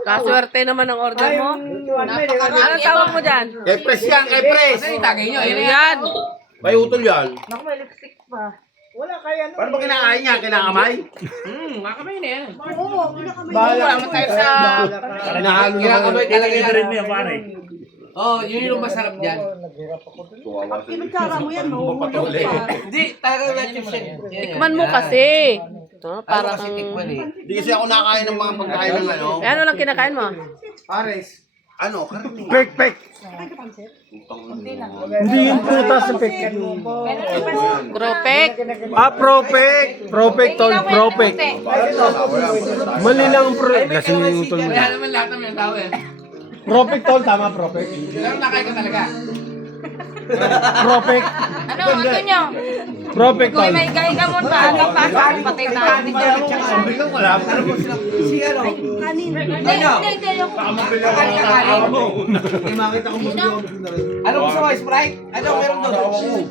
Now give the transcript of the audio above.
Kaswerte naman ang order mo. Ano tawag mo dyan? Kay Pres yan, kay Pres. Tagay nyo. Yan. May utol yan. Naku, may lipstick pa. Wala kaya ano. Paano ba kinakain niya? Kinakamay? Makamay na yan. Oo, kinakamay. Bahala Wala tayo sa... Kinahalo na Kinakamay talaga yan. rin mo yan, pare. Oh, yun yung masarap dyan. Naghirap ako dun. Pag kinutsara mo yan, mahulog pa. Hindi, talaga wet yung shit. Tikman mo kasi. No, Para para kasi kang... tikman eh. Hindi kasi ako nakain ng mga pagkain ng ano. Eh, ano lang kinakain mo? Pares. Ano? Karne. Pek. Hindi yung prutas sa pek. Gropek. Propek. Propek, tol. Propek. Mali lang ang pro. Kasi yung tol. Kaya naman lahat ng yung tao eh. Propek, tol. Tama, propek. Pero nakain ko talaga. Propek. Ano nyo? Propek, tol. May gamot pa. Ano pa? Patay na. Biglang wala. Si ano? Kanin. Hindi. Hindi makita ko mo. Ano gusto mo? Sprite? Ano meron doon?